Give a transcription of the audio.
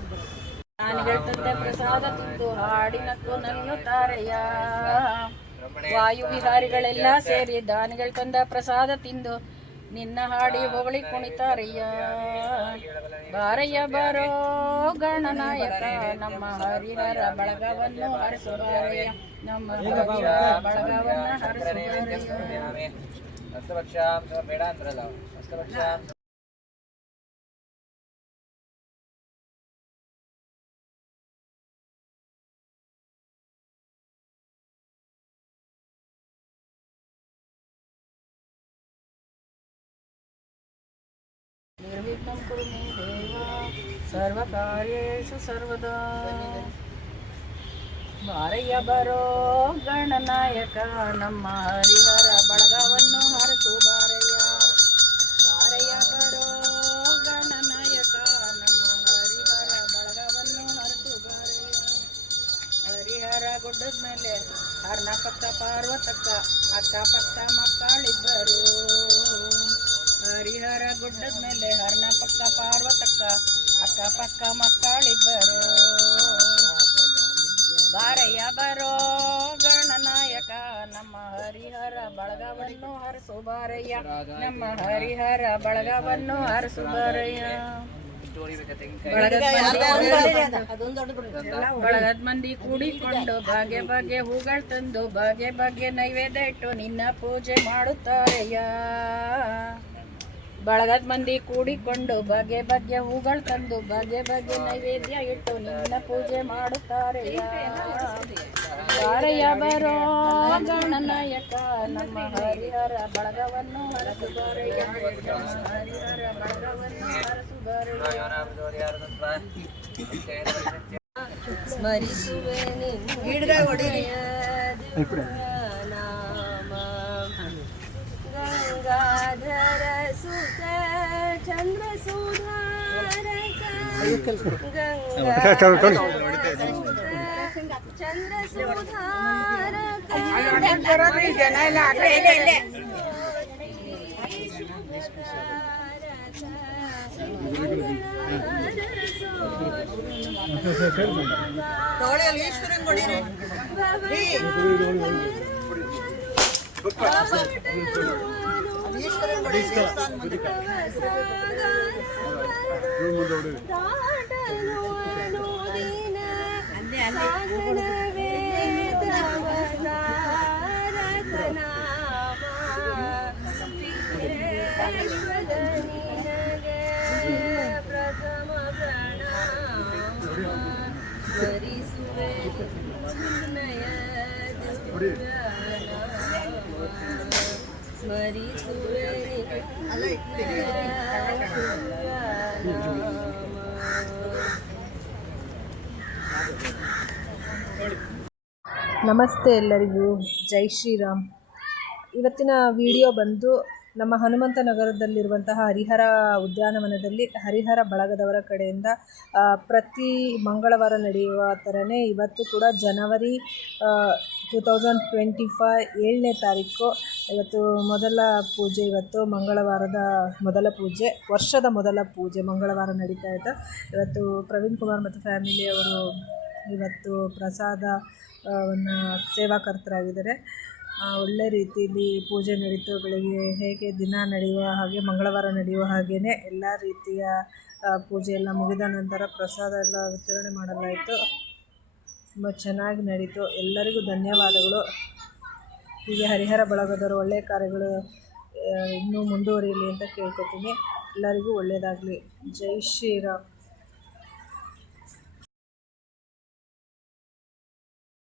ಜ್ಞಾನಿಗಳ ತಂದೆ ಪ್ರಸಾದ ತಿಂದು ಹಾಡಿನಕ್ಕು ನಲಿಯುತ್ತಾರೆಯ. ವಾಯು ವಿಹಾರಿಗಳೆಲ್ಲ ಸೇರಿ ದಾನಿಗಳ ತಂದ ಪ್ರಸಾದ ತಿಂದು ನಿನ್ನ ಹಾಡಿ ಹೊಗಳಿ ಕುಣಿತಾರಯ್ಯ. ಬಾರಯ್ಯ ಬರೋ ಗಣನಾಯಕ ನಮ್ಮ ಹರಿಹರ ಬಳಗವನ್ನು ಹರಿಸುವಾರಯ್ಯ. ನಮ್ಮ ಹರಿಹರ ಬಳಗವನ್ನು ಹರಿಸುವಾರಯ್ಯ. ಬೇಡ ಅಂದ್ರಲ್ಲ ನಿರ್ವಿಘ್ನಂ ಕುರು ಮೇ ದೇವ ಸರ್ವಕಾರ್ಯೇಷು ಸರ್ವದಾ. ಬಾರಯ್ಯ ಬರೋ ಗಣನಾಯಕ ನಮ್ಮ ಹರಿಹರ ಬಳಗವನ್ನು ಹರಸು ಬಾರಯ್ಯ. ಬಾರಯ್ಯ ಬರೋ ಗಣನಾಯಕ ನಮ್ಮ ಹರಿಹರ ಬಳಗವನ್ನು ಹರಸು ಬಾರಯ್ಯ. ಹರಿಹರ ಗುಡ್ಡದ ಮೇಲೆ ಹರ್ನ ಪಕ್ಕ ಪಾರ್ವತಕ್ಕ ಅಕ್ಕಪಕ್ಕ ಮಕ್ಕಳಿಬ್ಬರು. ಹರಿಹರ ಗುಡ್ಡದ ಮೇಲೆ ಹರ್ನ ಪಕ್ಕ ಪಾರ್ವತಕ್ಕ ಅಕ್ಕಪಕ್ಕ ಮಕ್ಕಳಿಬ್ಬರು. ಬಾರಯ್ಯ ಬರೋ ಗಣನಾಯಕ ನಮ್ಮ ಹರಿಹರ ಬಳಗವನ್ನು ಹರಸು ಬಾರಯ್ಯ. ನಮ್ಮ ಹರಿಹರ ಬಳಗವನ್ನು ಹರಸು ಬಾರಯ್ಯ. ಬಳಗದ ಮಂದಿ ಕೂಡಿಕೊಂಡು ಬಗೆ ಬಗೆ ಹೂಗಳು ತಂದು ಬಗೆ ಬಗೆ ನೈವೇದ್ಯ ಇಟ್ಟು ನಿನ್ನ ಪೂಜೆ ಮಾಡುತ್ತಾರೆಯ. ಬಳಗದ ಮಂದಿ ಕೂಡಿಕೊಂಡು ಬಗೆ ಬಗೆ ಹೂಗಳು ತಂದು ಬಗೆ ಬಗೆ ನೈವೇದ್ಯ ಇಟ್ಟು ನಿನ್ನ ಪೂಜೆ ಮಾಡುತ್ತಾರೆಯ. ಬಾರಯ್ಯ ಬರೋ ಗಣನಾಯಕ ನಮ್ಮ ಹರಿಹರ ಬಳಗವನ್ನು ಹರಸು ಬಾರಯ್ಯ. ಹರಿಹರ ಬಳಗವನ್ನು ಹರಸು ಬಾರಯ್ಯ. ಸ್ಮರಿಸುವೆ ನಾಮ ಗಂಗಾಧರ ಸುತ ಚಂದ್ರ ಸುಧಾರಕ ಚಂದ್ರ ಸುಧಾರಕ ನಮಸ್ತೆ ಎಲ್ಲರಿಗೂ, ಜೈ ಶ್ರೀರಾಮ್. ಇವತ್ತಿನ ವಿಡಿಯೋ ಬಂದು ನಮ್ಮ ಹನುಮಂತ ನಗರದಲ್ಲಿರುವಂತಹ ಹರಿಹರ ಉದ್ಯಾನವನದಲ್ಲಿ ಹರಿಹರ ಬಳಗದವರ ಕಡೆಯಿಂದ ಪ್ರತಿ ಮಂಗಳವಾರ ನಡೆಯುವ ಥರನೇ ಇವತ್ತು ಕೂಡ ಜನವರಿ 2025 7ನೇ ತಾರೀಕು ಇವತ್ತು ಮೊದಲ ಪೂಜೆ. ಇವತ್ತು ಮಂಗಳವಾರದ ಮೊದಲ ಪೂಜೆ, ವರ್ಷದ ಮೊದಲ ಪೂಜೆ ಮಂಗಳವಾರ ನಡೀತಾ ಇದೆ. ಇವತ್ತು ಪ್ರವೀಣ್ ಕುಮಾರ್ ಮತ್ತು ಫ್ಯಾಮಿಲಿಯವರು ಇವತ್ತು ಪ್ರಸಾದವನ್ನು ಸೇವಾಕರ್ತರಾಗಿದ್ದಾರೆ. ಒಳ್ಳೆ ರೀತಿಯಲ್ಲಿ ಪೂಜೆ ನಡೀತು. ಬೆಳಗ್ಗೆ ಹೇಗೆ ದಿನ ನಡೆಯುವ ಹಾಗೆ ಮಂಗಳವಾರ ನಡೆಯುವ ಹಾಗೆಯೇ ಎಲ್ಲ ರೀತಿಯ ಪೂಜೆ ಎಲ್ಲ ಮುಗಿದ ನಂತರ ಪ್ರಸಾದ ಎಲ್ಲ ವಿತರಣೆ ಮಾಡಲಾಯಿತು. ತುಂಬ ಚೆನ್ನಾಗಿ ನಡೀತು. ಎಲ್ಲರಿಗೂ ಧನ್ಯವಾದಗಳು. ಹೀಗೆ ಹರಿಹರ ಬಳಗದವರು ಒಳ್ಳೆಯ ಕಾರ್ಯಗಳು ಇನ್ನೂ ಮುಂದುವರಿಯಲಿ ಅಂತ ಕೇಳ್ಕೊತೀನಿ. ಎಲ್ಲರಿಗೂ ಒಳ್ಳೆಯದಾಗಲಿ. ಜೈ ಶ್ರೀರಾಮ್.